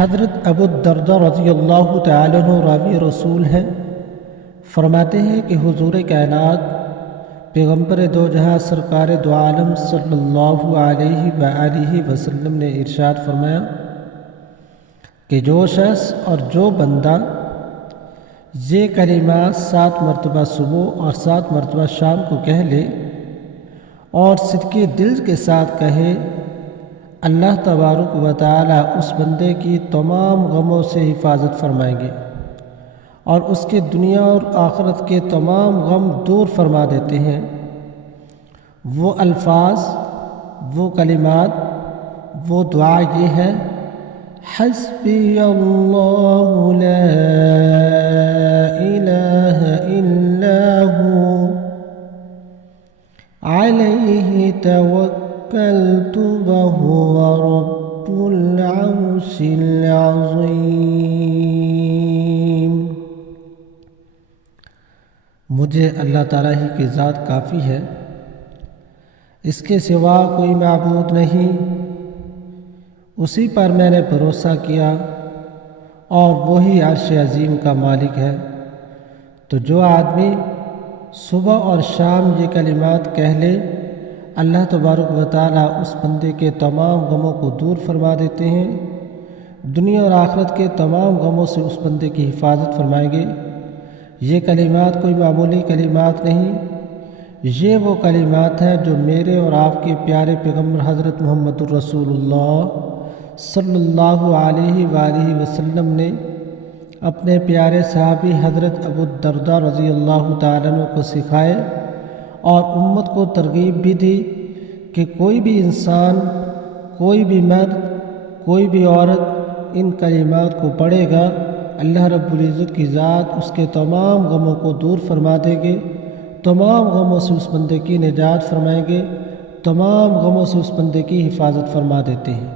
حضرت ابو الدرداء رضی اللہ تعالیٰ عنہ راوی رسول ہیں، فرماتے ہیں کہ حضور کائنات پیغمبر دو جہاں سرکار دو عالم صلی اللہ علیہ وآلہ وسلم نے ارشاد فرمایا کہ جو شخص اور جو بندہ یہ کلمات 7 مرتبہ صبح اور 7 مرتبہ شام کو کہہ لے اور صدقے دل کے ساتھ کہے، اللہ تبارک و تعالی اس بندے کی تمام غموں سے حفاظت فرمائیں گے اور اس کے دنیا اور آخرت کے تمام غم دور فرما دیتے ہیں۔ وہ الفاظ، وہ کلمات، وہ دعا یہ ہے: حسبی اللہ لا الہ الا ہو علیہ توکلت وہو رب العرش العظیم۔ مجھے اللہ تعالیٰ ہی کی ذات کافی ہے، اس کے سوا کوئی معبود نہیں، اسی پر میں نے بھروسہ کیا اور وہی عرش عظیم کا مالک ہے۔ تو جو آدمی صبح اور شام یہ کلمات کہہ لے، اللہ تبارک و تعالیٰ اس بندے کے تمام غموں کو دور فرما دیتے ہیں، دنیا اور آخرت کے تمام غموں سے اس بندے کی حفاظت فرمائیں گے۔ یہ کلمات کوئی معمولی کلمات نہیں، یہ وہ کلمات ہیں جو میرے اور آپ کے پیارے پیغمبر حضرت محمد الرسول اللہ صلی اللہ علیہ وآلہ وسلم نے اپنے پیارے صحابی حضرت ابو الدرداء رضی اللہ تعالیٰ عنہ کو سکھائے اور امت کو ترغیب بھی دی کہ کوئی بھی انسان، کوئی بھی مرد، کوئی بھی عورت ان کلمات کو پڑھے گا، اللہ رب العزت کی ذات اس کے تمام غموں کو دور فرما دے گے، تمام غموں سے اس بندے کی نجات فرمائیں گے، تمام غموں سے اس بندے کی حفاظت فرما دیتے ہیں۔